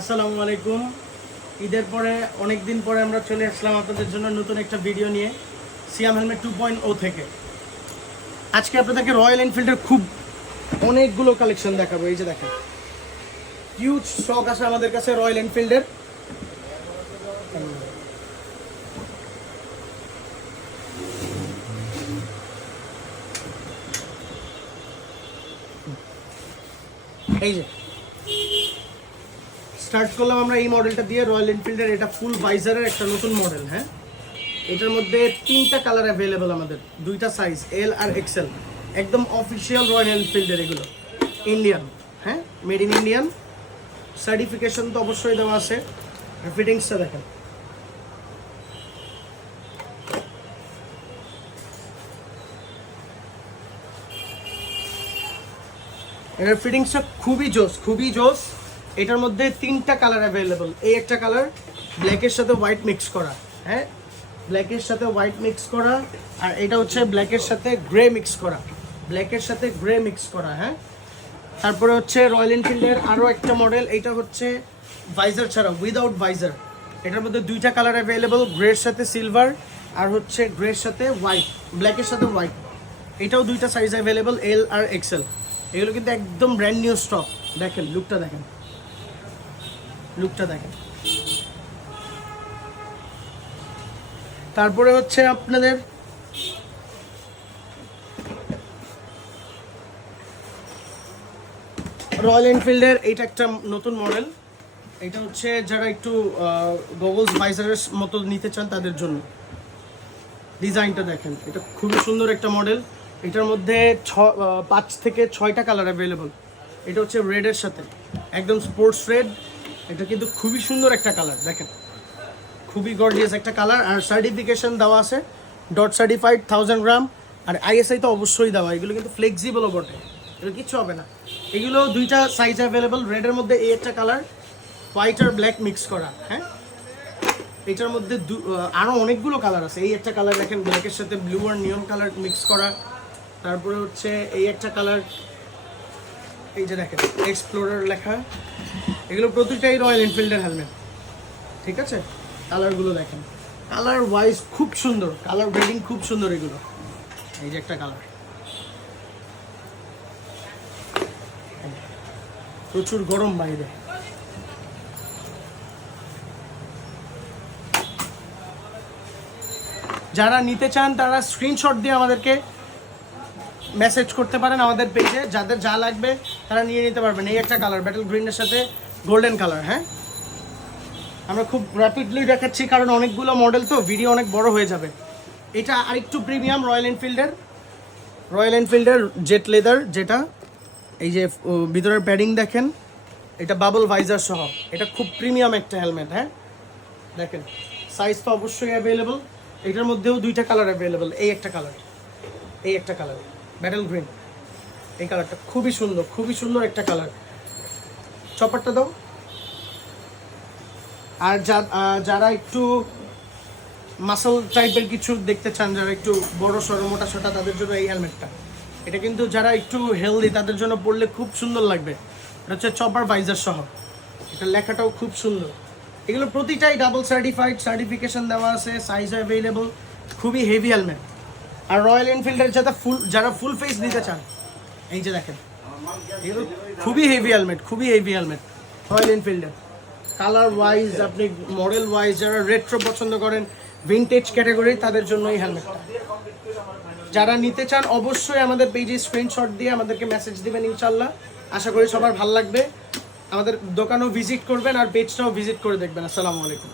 আসসালামু আলাইকুম। ঈদের পরে অনেক দিন পরে আমরা চলে আসলাম আপনাদের জন্য নতুন একটা ভিডিও নিয়ে সিয়াম হেলমেট 2.0 থেকে। আজকে আপনাদেরকে রয়্যাল এনফিল্ডের খুব অনেকগুলো কালেকশন দেখাবো। এই যে দেখেন, হিউজ স্টক আছে আমাদের কাছে রয়্যাল এনফিল্ডের। এই যে স্টার্ট করলাম আমরা এই মডেলটা দিয়ে, রয়্যাল এনফিল্ডের। এটা ফুল ভাইজারের একটা নতুন মডেল। হ্যাঁ, এটার মধ্যে 3টা কালার অ্যাভেলেবল আমাদের, 2টা সাইজ, এল আর এক্সেল। একদম অফিসিয়াল রয়্যাল এনফিল্ডের এগুলো, ইন্ডিয়ান। হ্যাঁ, মেড ইন ইন্ডিয়ান। সার্টিফিকেশন তো অবশ্যই দেওয়া আছে। ফিটিংসটা দেখেন, এটার ফিটিংসটা খুবই জোস, খুবই জোস। এটার মধ্যে 3টা কালার অ্যাভেলেবল। এই একটা কালার ব্ল্যাকের সাথে হোয়াইট মিক্স করা। হ্যাঁ, ব্ল্যাকের সাথে হোয়াইট মিক্স করা। আর এটা হচ্ছে ব্ল্যাকের সাথে গ্রে মিক্স করা, ব্ল্যাকের সাথে গ্রে মিক্স করা। হ্যাঁ, তারপরে হচ্ছে রয়্যাল এনফিল্ডের আরও একটা মডেল। এটা হচ্ছে ভাইজার ছাড়া, উইদাউট ভাইজার। এটার মধ্যে 2টা কালার অ্যাভেলেবল, গ্রের সাথে সিলভার আর হচ্ছে গ্রের সাথে হোয়াইট, ব্ল্যাকের সাথে হোয়াইট। এটাও 2টা সাইজ অ্যাভেলেবল, এল আর এক্সেল। এগুলো কিন্তু একদম ব্র্যান্ড নিউ স্টক। দেখেন লুকটা, দেখেন লুকটা, দেখেন। তারপরে হচ্ছে আপনাদের রয়্যাল এনফিল্ডের এইটা একটা নতুন মডেল। এটা হচ্ছে যারা একটু গগলস ভাইজারের মতো নিতে চান তাদের জন্য। ডিজাইনটা দেখেন, এটা খুবই সুন্দর একটা মডেল। এটার মধ্যে 5 থেকে 6টা কালার অ্যাভেলেবল। এটা হচ্ছে রেডের সাথে, একদম স্পোর্টস রেড। এটা কিন্তু খুবই সুন্দর একটা কালার, দেখেন খুবই গর্জিয়াস একটা কালার। আর সার্টিফিকেশন দেওয়া আছে, ডট সার্টিফাইড 1000 গ্রাম। আর আইএসআই তো অবশ্যই দেওয়া। এগুলো কিন্তু ফ্লেক্সিবলও বটে, এগুলো কিচ্ছু হবে না। এগুলো 2টা সাইজ অ্যাভেলেবল। রেডের মধ্যে এই একটা কালার, হোয়াইট আর ব্ল্যাক মিক্স করা। হ্যাঁ, এটার মধ্যে আরও অনেকগুলো কালার আছে। এই একটা কালার দেখেন, ব্ল্যাকের সাথে ব্লু আর নিয়ন কালার মিক্স করা। তারপরে হচ্ছে এই একটা কালার, এই যে দেখেন এক্সপ্লোরার লেখা। এগুলো প্রতিটাই রয়্যাল এনফিল্ডের হেলমেট, ঠিক আছে। কালারগুলো দেখেন, কালার ওয়াইজ খুব সুন্দর, কালার গ্রেডিং খুব সুন্দর এগুলো। এই যে একটা কালার, প্রচুর গরম বাইরে। যারা নিতে চান তারা স্ক্রিনশট দিয়ে আমাদেরকে মেসেজ করতে পারেন আমাদের পেজে। যাদের যা লাগবে তারা নিয়ে নিতে পারবেন। এই একটা কালার, ব্যাটল গ্রিনের সাথে গোল্ডেন কালার। হ্যাঁ, আমরা খুব র্যাপিডলি দেখাচ্ছি কারণ অনেকগুলো মডেল তো ভিডিও অনেক বড় হয়ে যাবে। এটা আরেকটু প্রিমিয়াম রয়্যাল এনফিল্ডের জেট লেদার, যেটা এই যে ভিতরের প্যাডিং দেখেন, এটা বাবল ভাইজার সহ। এটা খুব প্রিমিয়াম একটা হেলমেট। হ্যাঁ, দেখেন সাইজ তো অবশ্যই অ্যাভেলেবল। এটার মধ্যেও 2টা কালার অ্যাভেলেবল। এই একটা কালার, এই একটা কালার ব্যাটল গ্রিন। এই কালারটা খুবই সুন্দর, খুবই সুন্দর একটা কালার। চপারটা দাও। আর যারা একটু মাসল টাইপের কিছু দেখতে চান, যারা একটু বড় সড়ো মোটা সোটা, তাদের জন্য এই হেলমেটটা। এটা কিন্তু যারা একটু হেলদি তাদের জন্য পড়লে খুব সুন্দর লাগবে। এটা হচ্ছে চপার ভাইজার সহ। এটা লেখাটাও খুব সুন্দর। এগুলো প্রতিটাই ডাবল সার্টিফাইড, সার্টিফিকেশন দেওয়া আছে, সাইজ অ্যাভেলেবল। খুবই হেভি হেলমেট। আর রয়্যাল এনফিল্ডের যারা ফুল ফেস দিতে চান, এই যে দেখেন এগুলো খুবই হেভি হেলমেট, খুবই হেভি হেলমেট রয়্যাল এনফিল্ডের। কালার ওয়াইজ, আপনি মডেল ওয়াইজ, যারা রেট্রো পছন্দ করেন, ভিনটেজ ক্যাটাগরি, তাদের জন্য এই হেলমেটটা। যারা নিতে চান অবশ্যই আমাদের পেজে স্ক্রিনশট দিয়ে আমাদেরকে মেসেজ দিবেন। ইনশাল্লাহ আশা করি সবার ভালো লাগবে। আমাদের দোকানেও ভিজিট করবেন আর পেজটাও ভিজিট করে দেখবেন। আসসালামু আলাইকুম।